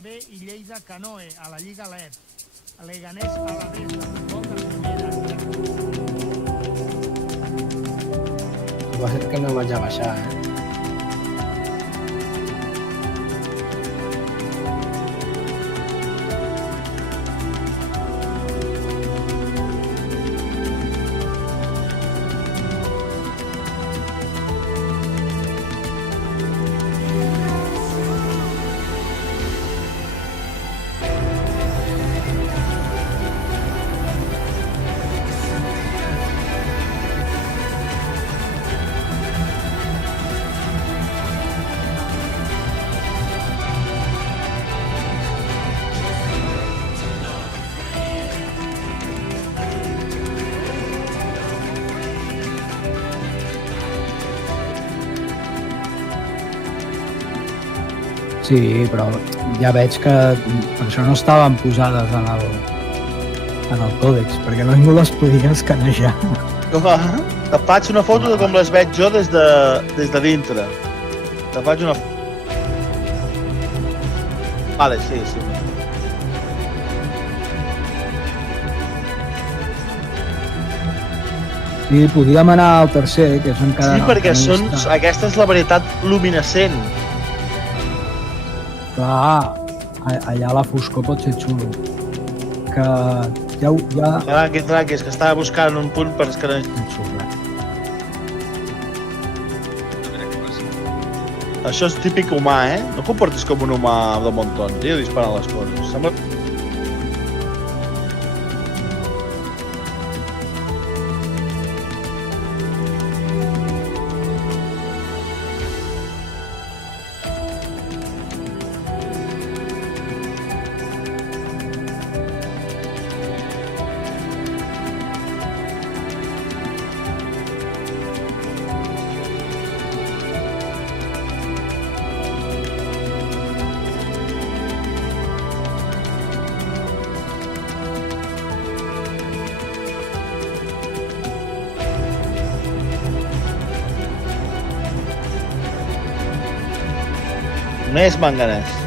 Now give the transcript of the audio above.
B i Lleida Canoe a la Lliga LED. Leganés a la B de futbol de primera. El que passa és que no vaig a baixar, Sí, però ja veig que per això no estaven posades en el còdex, perquè no ningú les podia escanejar. Te faig una foto de com les veig jo des de dintre. Te faig una... Vale, sí. Sí, podíem anar al tercer, que és encara... Sí, perquè aquesta és la varietat luminescent. Clar, allà la foscor pot ser xulo. Que ja... Tranqui, és que estava buscant un punt per escanejar. Això és típic humà, No comportis com un humà de montón, tio, disparant les coses. Sembla... Més manganès.